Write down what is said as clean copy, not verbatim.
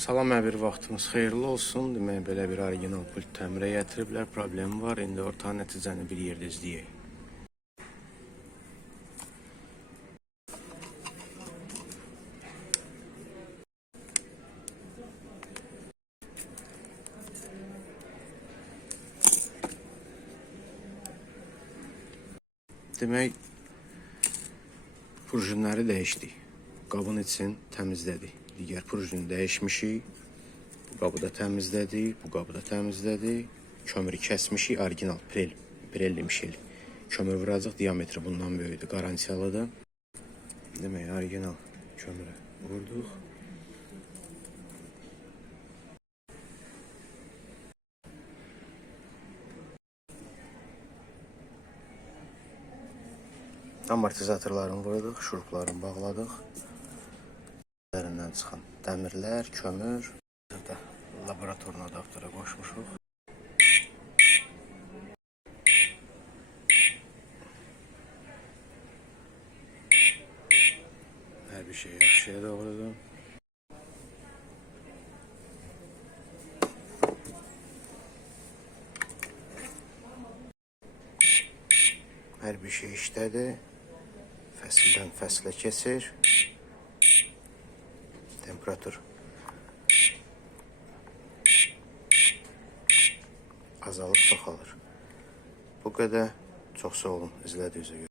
Salam, hər bir vaxtınız xeyirli olsun. Demək, belə bir orijinal pult təmirə gətiriblər. Problemi var. İndi orta nəticəni bir yerdə izləyək. Demək, prujinləri dəyişdik. Qabın için təmizlədik. Digər prujini dəyişmişik. Bu qabı da təmizlədik. Bu qabı da təmizlədik. Kömürü kəsmişik. Orijinal Pirelli Mişel. Kömür vuracaq. Diametri bundan böyükdür. Garantiyalıdır. Demək, orijinal kömürü vurduq. Amortizatorlarını vurduq, şuruplarını bağladıq. Üzərindən çıxan dəmirlər, kömür. Burada laboratorun adaptera qoşmuşuq. Hər bir şey yaxşıya doğrudur. Hər bir şey işlədir. Fəsildən fəsilə keçir. Temperatur azalıb çoxalır. Bu qədər. Çox sağ olun izlədiyinizə görə.